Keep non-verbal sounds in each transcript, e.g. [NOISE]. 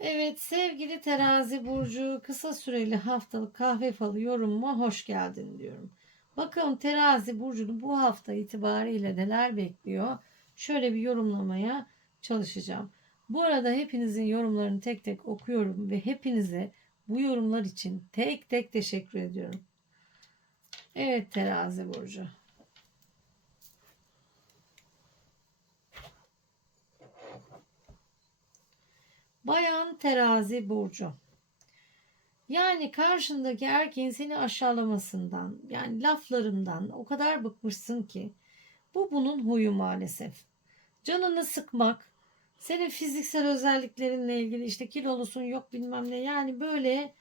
Evet sevgili terazi burcu kısa süreli haftalık kahve falı yorumuma hoş geldin diyorum. Bakalım terazi burcunu bu hafta itibariyle neler bekliyor? Şöyle bir yorumlamaya çalışacağım. Bu arada hepinizin yorumlarını tek tek okuyorum ve hepinize bu yorumlar için tek tek teşekkür ediyorum. Evet terazi burcu. Bayan terazi burcu. Yani karşındaki erkeğin seni aşağılamasından, yani laflarından o kadar bıkmışsın ki bu bunun huyu maalesef. Canını sıkmak, senin fiziksel özelliklerinle ilgili işte kilolusun yok bilmem ne yani böyle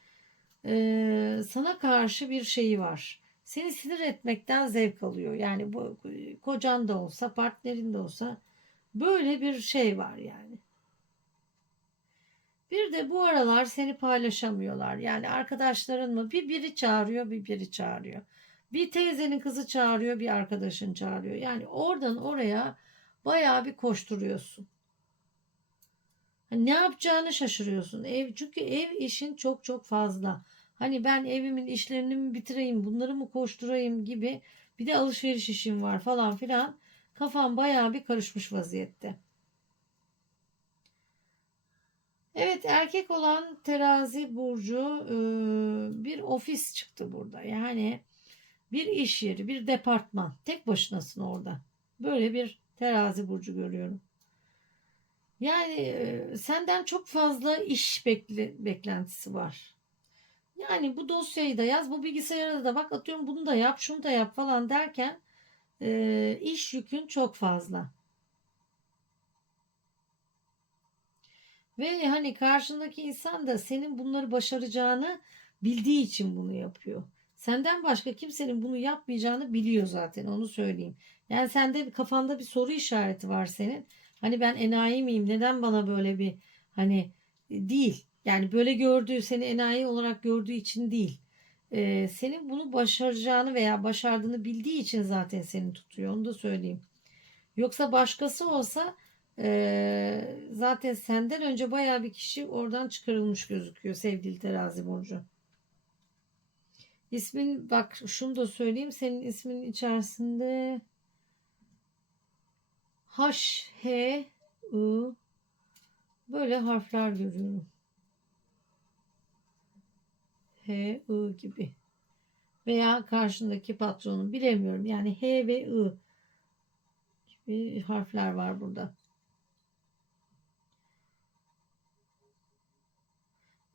e, sana karşı bir şeyi var. Seni sinir etmekten zevk alıyor. Yani bu kocan da olsa, partnerin de olsa böyle bir şey var yani. Bir de bu aralar seni paylaşamıyorlar. Yani arkadaşların mı bir biri çağırıyor bir biri çağırıyor. Bir teyzenin kızı çağırıyor bir arkadaşın çağırıyor. Yani oradan oraya bayağı bir koşturuyorsun. Hani ne yapacağını şaşırıyorsun. Ev çünkü ev işin çok çok fazla. Hani ben evimin işlerini mi bitireyim, bunları mı koşturayım gibi bir de alışveriş işim var falan filan. Kafam bayağı bir karışmış vaziyette. Evet erkek olan terazi burcu bir ofis çıktı burada. Yani bir iş yeri, bir departman. Tek başınasın orada. Böyle bir terazi burcu görüyorum. Yani senden çok fazla iş bekle, beklentisi var. Yani bu dosyayı da yaz, bu bilgisayara da bak atıyorum bunu da yap, şunu da yap falan derken iş yükün çok fazla. Ve hani karşındaki insan da senin bunları başaracağını bildiği için bunu yapıyor. Senden başka kimsenin bunu yapmayacağını biliyor zaten onu söyleyeyim. Yani sende kafanda bir soru işareti var senin. Hani ben enayi miyim? Neden bana böyle bir hani değil. Yani böyle gördüğü seni enayi olarak gördüğü için değil. Ee, senin bunu başaracağını veya başardığını bildiği için zaten seni tutuyor. Onu da söyleyeyim. Yoksa başkası olsa ee, zaten senden önce baya bir kişi oradan çıkarılmış gözüküyor sevgili terazi burcu. İsmin bak şunu da söyleyeyim senin ismin içerisinde H, H, I böyle harfler görüyorum. H, I gibi. Veya karşındaki patronun bilemiyorum. Yani H ve I gibi harfler var burada.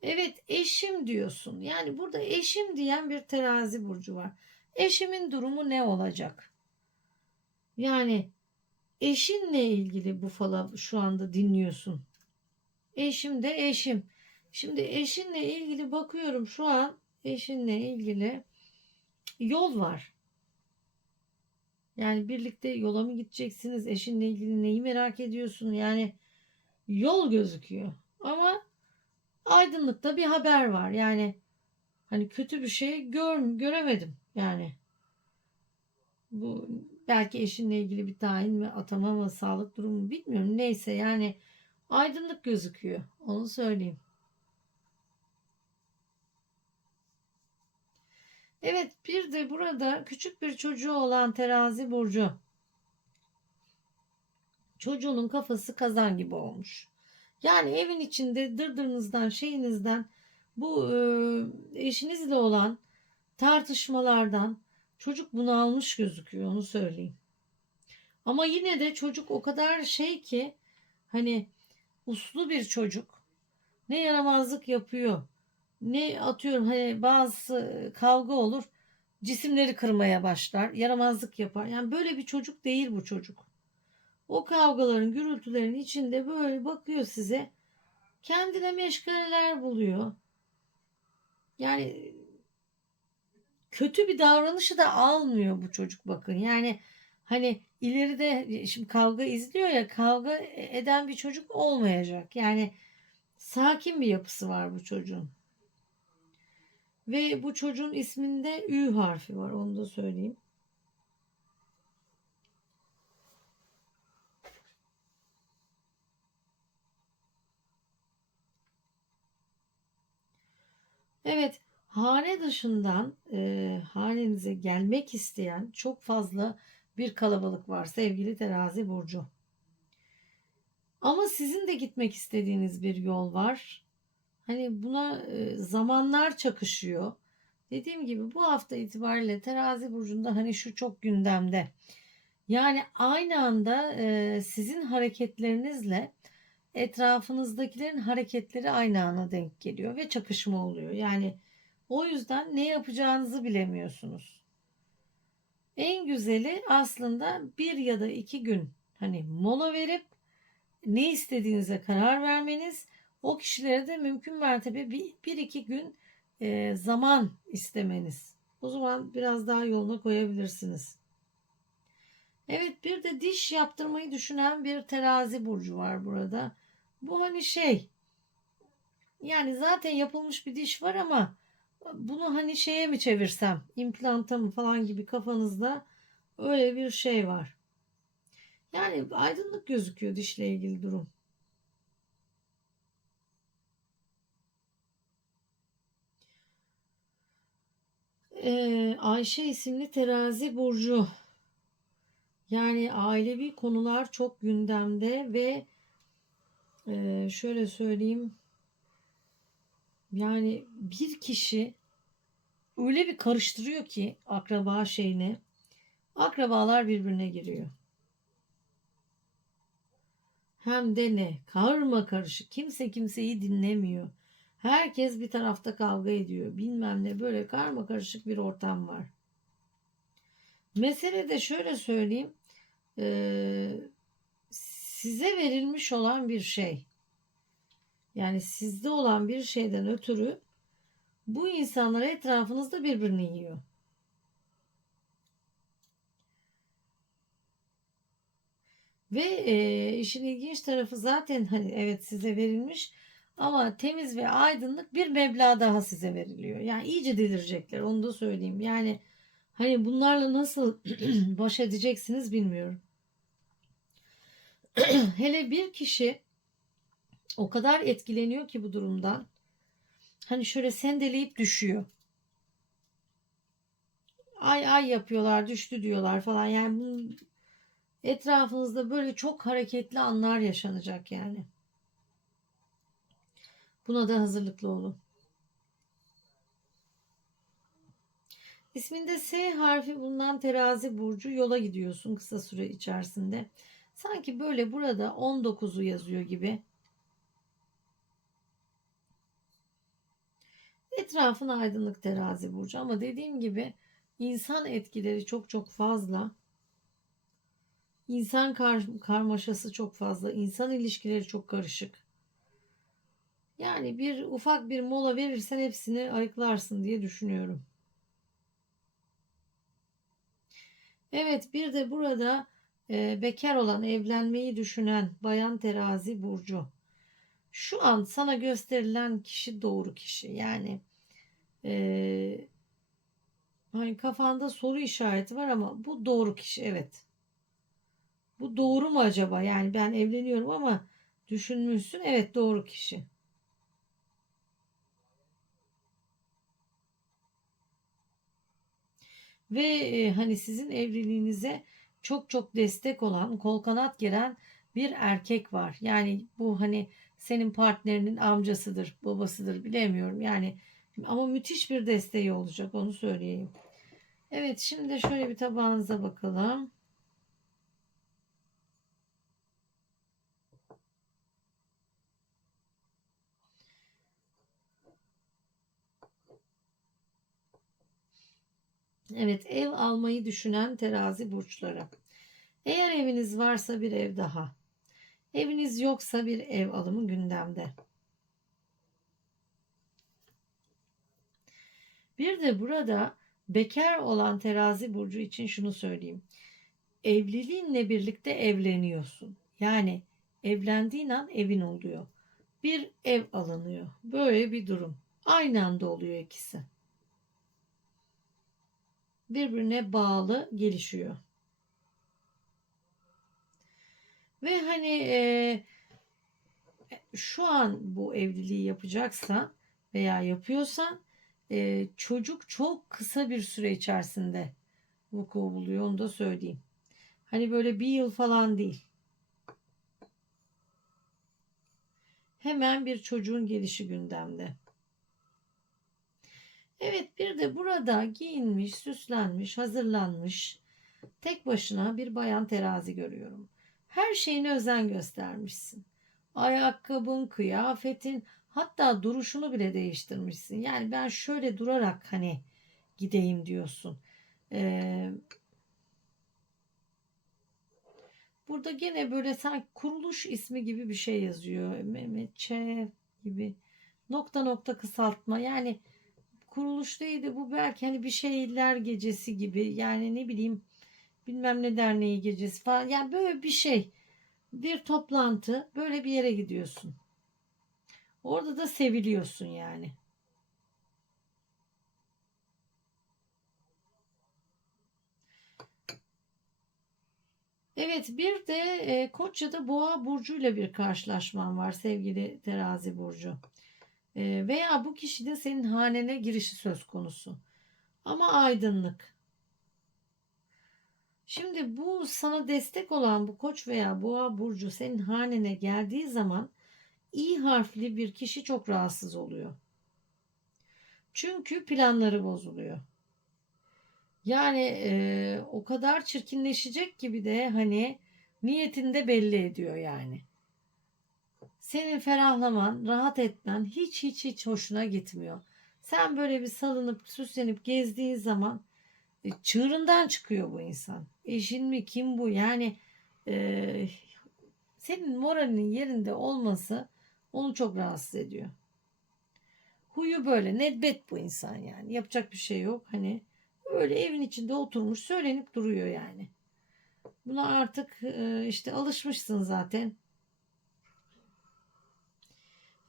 Evet eşim diyorsun. Yani burada eşim diyen bir terazi burcu var. Eşimin durumu ne olacak? Yani eşinle ilgili bu fala şu anda dinliyorsun. Eşim de eşim. Şimdi eşinle ilgili bakıyorum şu an eşinle ilgili yol var. Yani birlikte yola mı gideceksiniz? Eşinle ilgili neyi merak ediyorsun? Yani yol gözüküyor. Ama aydınlıkta bir haber var. Yani hani kötü bir şey gör, göremedim yani. Bu belki eşinle ilgili bir tayin mi atama mı sağlık durumu bilmiyorum. Neyse yani aydınlık gözüküyor. Onu söyleyeyim. Evet bir de burada küçük bir çocuğu olan terazi burcu. Çocuğunun kafası kazan gibi olmuş. Yani evin içinde dırdırınızdan şeyinizden bu e, eşinizle olan tartışmalardan çocuk bunu almış gözüküyor onu söyleyeyim. Ama yine de çocuk o kadar şey ki hani uslu bir çocuk ne yaramazlık yapıyor ne atıyorum hani bazı kavga olur cisimleri kırmaya başlar yaramazlık yapar yani böyle bir çocuk değil bu çocuk o kavgaların, gürültülerin içinde böyle bakıyor size. Kendine meşgaleler buluyor. Yani kötü bir davranışı da almıyor bu çocuk bakın. Yani hani ileride şimdi kavga izliyor ya kavga eden bir çocuk olmayacak. Yani sakin bir yapısı var bu çocuğun. Ve bu çocuğun isminde Ü harfi var onu da söyleyeyim. Evet, hane dışından e, hanenize gelmek isteyen çok fazla bir kalabalık var sevgili terazi burcu. Ama sizin de gitmek istediğiniz bir yol var. Hani buna zamanlar çakışıyor. Dediğim gibi bu hafta itibariyle terazi burcunda hani şu çok gündemde. Yani aynı anda sizin hareketlerinizle etrafınızdakilerin hareketleri aynı ana denk geliyor ve çakışma oluyor. Yani o yüzden ne yapacağınızı bilemiyorsunuz. En güzeli aslında bir ya da iki gün hani mola verip ne istediğinize karar vermeniz. O kişilere de mümkün mertebe bir, bir iki gün e, zaman istemeniz. O zaman biraz daha yoluna koyabilirsiniz. Evet bir de diş yaptırmayı düşünen bir terazi burcu var burada. Bu hani şey yani zaten yapılmış bir diş var ama bunu hani şeye mi çevirsem implanta mı falan gibi kafanızda öyle bir şey var. Yani aydınlık gözüküyor dişle ilgili durum. Ee, Ayşe isimli terazi burcu. Yani ailevi konular çok gündemde ve e, şöyle söyleyeyim. Yani bir kişi öyle bir karıştırıyor ki akraba şeyini. Akrabalar birbirine giriyor. Hem de ne? Karma karışık. Kimse kimseyi dinlemiyor. Herkes bir tarafta kavga ediyor. Bilmem ne böyle karma karışık bir ortam var. Mesele de şöyle söyleyeyim. Ee, size verilmiş olan bir şey. Yani sizde olan bir şeyden ötürü bu insanlar etrafınızda birbirini yiyor. Ve e, işin ilginç tarafı zaten hani evet size verilmiş ama temiz ve aydınlık bir meblağ daha size veriliyor. Yani iyice delirecekler onu da söyleyeyim. Yani hani bunlarla nasıl [CLEARS THROAT] baş edeceksiniz bilmiyorum. [CLEARS THROAT] Hele bir kişi o kadar etkileniyor ki bu durumdan. Hani şöyle sendeleyip düşüyor. Ay ay yapıyorlar, düştü diyorlar falan. Yani bunun etrafınızda böyle çok hareketli anlar yaşanacak yani. Buna da hazırlıklı olun. İsminde S harfi bulunan terazi burcu yola gidiyorsun kısa süre içerisinde. Sanki böyle burada 19'u yazıyor gibi. Etrafın aydınlık terazi burcu ama dediğim gibi insan etkileri çok çok fazla. İnsan kar karmaşası çok fazla. İnsan ilişkileri çok karışık. Yani bir ufak bir mola verirsen hepsini ayıklarsın diye düşünüyorum. Evet bir de burada e, bekar olan evlenmeyi düşünen bayan terazi burcu. Şu an sana gösterilen kişi doğru kişi. Yani e, hani kafanda soru işareti var ama bu doğru kişi evet. Bu doğru mu acaba? Yani ben evleniyorum ama düşünmüşsün. Evet doğru kişi. Ve e, hani sizin evliliğinize çok çok destek olan, kol kanat geren bir erkek var. Yani bu hani senin partnerinin amcasıdır, babasıdır bilemiyorum. Yani ama müthiş bir desteği olacak onu söyleyeyim. Evet şimdi şöyle bir tabağınıza bakalım. Evet ev almayı düşünen terazi burçları. Eğer eviniz varsa bir ev daha. Eviniz yoksa bir ev alımı gündemde. Bir de burada bekar olan terazi burcu için şunu söyleyeyim. Evliliğinle birlikte evleniyorsun. Yani evlendiğin an evin oluyor. Bir ev alınıyor. Böyle bir durum. Aynı anda oluyor ikisi. Birbirine bağlı gelişiyor. Ve hani e, şu an bu evliliği yapacaksan veya yapıyorsan e, çocuk çok kısa bir süre içerisinde vuku buluyor onu da söyleyeyim. Hani böyle bir yıl falan değil. Hemen bir çocuğun gelişi gündemde. Evet bir de burada giyinmiş, süslenmiş, hazırlanmış tek başına bir bayan terazi görüyorum. Her şeyine özen göstermişsin. Ayakkabın, kıyafetin, hatta duruşunu bile değiştirmişsin. Yani ben şöyle durarak hani gideyim diyorsun. Ee, burada gene böyle sanki kuruluş ismi gibi bir şey yazıyor. Mehmet Ç gibi nokta nokta kısaltma. Yani kuruluş değil de bu belki hani bir şeyler gecesi gibi. Yani ne bileyim bilmem ne derneği gecesi falan. Yani böyle bir şey. Bir toplantı. Böyle bir yere gidiyorsun. Orada da seviliyorsun yani. Evet bir de e, Koçya'da Boğa Burcu ile bir karşılaşman var sevgili Terazi Burcu. Veya bu kişinin senin hanene girişi söz konusu. Ama aydınlık. Şimdi bu sana destek olan bu Koç veya Boğa Burcu senin hanene geldiği zaman İ harfli bir kişi çok rahatsız oluyor. Çünkü planları bozuluyor. Yani e, o kadar çirkinleşecek gibi de hani niyetinde belli ediyor yani. Senin ferahlaman, rahat etmen hiç hiç hiç hoşuna gitmiyor. Sen böyle bir salınıp süslenip gezdiğin zaman e, çığırından çıkıyor bu insan. Eşin mi kim bu? Yani e, senin moralinin yerinde olması onu çok rahatsız ediyor. Huyu böyle nedbet bu insan yani. Yapacak bir şey yok. Hani öyle evin içinde oturmuş söylenip duruyor yani. Buna artık e, işte alışmışsın zaten.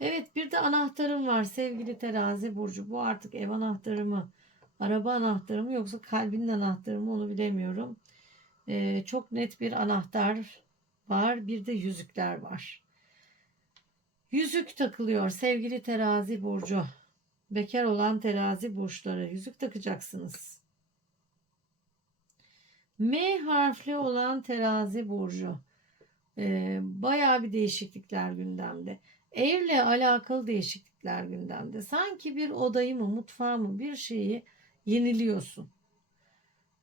Evet bir de anahtarım var sevgili terazi burcu. Bu artık ev anahtarı mı, araba anahtarı mı yoksa kalbinin anahtarı mı onu bilemiyorum. Ee, çok net bir anahtar var. Bir de yüzükler var. Yüzük takılıyor sevgili terazi burcu. Bekar olan terazi burçları yüzük takacaksınız. M harfli olan terazi burcu. Ee, bayağı bir değişiklikler gündemde. Evle alakalı değişiklikler gündemde. Sanki bir odayı mı, mutfağı mı bir şeyi yeniliyorsun.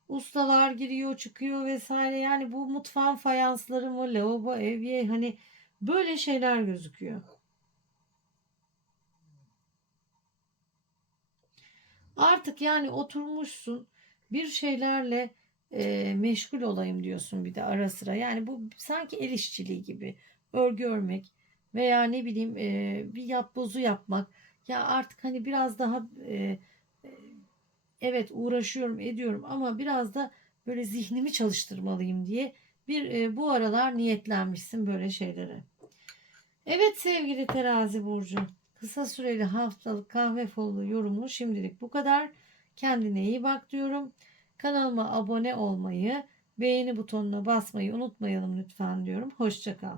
Ustalar giriyor, çıkıyor vesaire. Yani bu mutfağın fayansları mı, lavabo, evye hani böyle şeyler gözüküyor. Artık yani oturmuşsun bir şeylerle e, meşgul olayım diyorsun bir de ara sıra. Yani bu sanki el işçiliği gibi. Örgü örmek veya ne bileyim e, bir yapbozu yapmak. Ya artık hani biraz daha e, evet uğraşıyorum ediyorum ama biraz da böyle zihnimi çalıştırmalıyım diye bir e, bu aralar niyetlenmişsin böyle şeylere. Evet sevgili terazi burcu kısa süreli haftalık kahve folu yorumu şimdilik bu kadar. Kendine iyi bak diyorum. Kanalıma abone olmayı, beğeni butonuna basmayı unutmayalım lütfen diyorum. Hoşçakal.